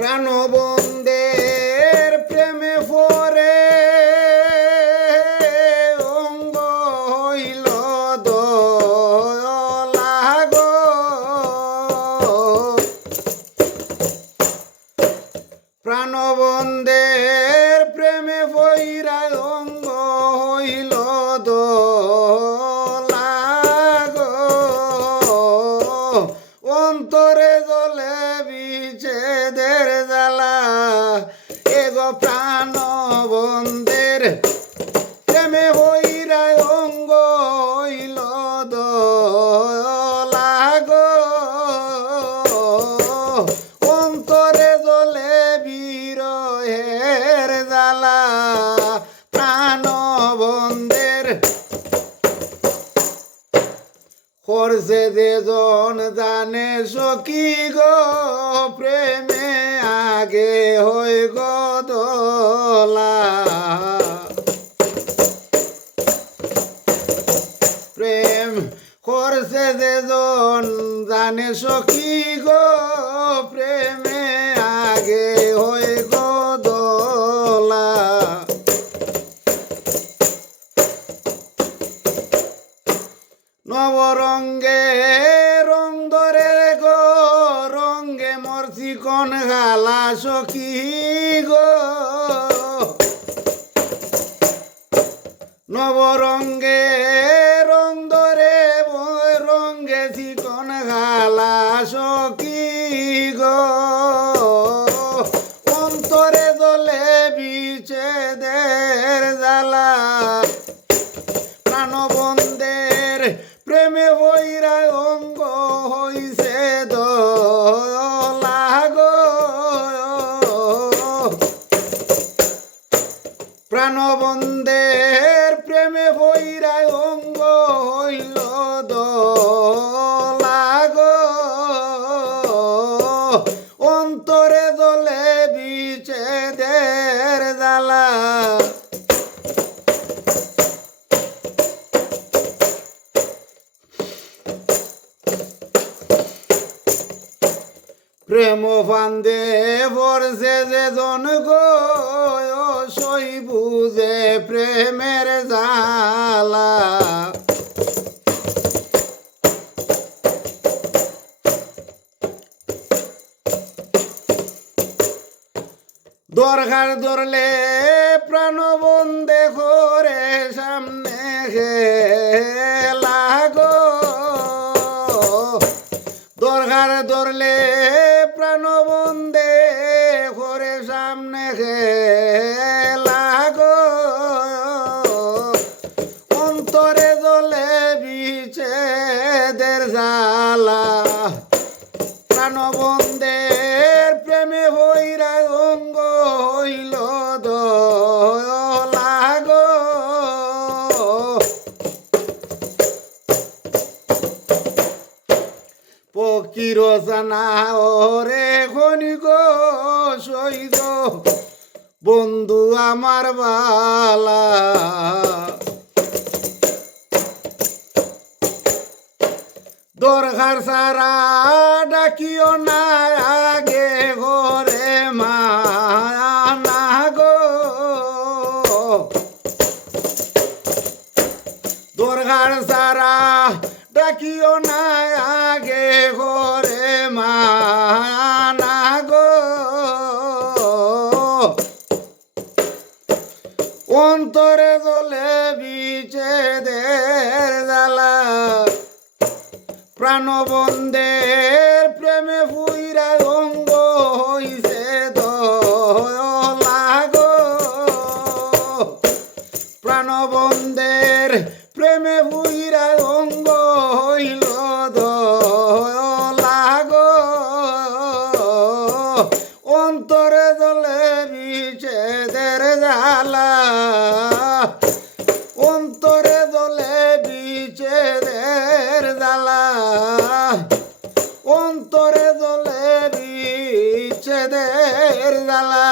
প্রাণবন্ধের প্রেমে পরে অঙ্গ হইল দোলা গো। প্রাণবন্ধের প্রেমে পইরা অঙ্গ হইল দোলা গো। অন্তরে জ্বলে বিচ্ছেদের জ্বালা এগো প্রাণবন্ধের প্রেমে হইরা অঙ্গ হইল দোলা গো। অন্তরে জ্বলে বিরহের জ্বালা প্রাণবন্ধের করছে যেজন জানে সখী গো প্রেমে আগে হই গো দোলা। প্রেম করছে যেজন জানে সখী গো প্রেমে আগে হই গো দোলা। নবরঙ্গে রং ধরে গো রঙ্গে মরছি কোন গালা সখী গো। নবরঙ্গে রং ধরে রঙ্গে চিকন গালা সখী গো। অন্তরে জ্বলে বিচ্ছেদের জ্বালা প্রাণবন্ধের প্রেমে হইরা অঙ্গ হইছে দোলা গো। প্রাণবন্ধের প্রেমে হইরা অঙ্গ হইল দোলা গো। অন্তরে জ্বলে বিচ্ছেদের জ্বালা প্রেম ফান্দে পড়ছে যেজন গো সই বুঝে প্রেমের জ্বালা। দরকার ধরলে প্রাণবন্ধে করে সামনে খেলা গো। দরকার ধরলে প্রাণবন্ধে করে সামনে খেলা গো। অন্তরে জ্বলে বিচ্ছেদের জ্বালা প্রাণবন্ধের প্রেমে হইরা অঙ্গ হইল দোলা গো। ফকির জানা ওরে খনি গো সই গো বন্ধু আমার বালা। দরকার সারা ডাকিও না আগে ঘরে মায়া না গো। দরকার সারা ডাকিও না আগে ঘরে মায়া না গো। অন্তরে জ্বলে বিচ্ছেদের জ্বালা প্রাণবন্ধের প্রেমে ফুইরা অঙ্গ হইছে দোলা গো। প্রাণবন্ধের প্রেমে ফুইরা অঙ্গ হইল দোলা গো। অন্তরে জ্বলে বিচ্ছেদের জ্বালা অন্তরে জ্বলে বিচ্ছেদের জ্বালা অন্তরে জ্বলে বিচ্ছেদের জ্বালা।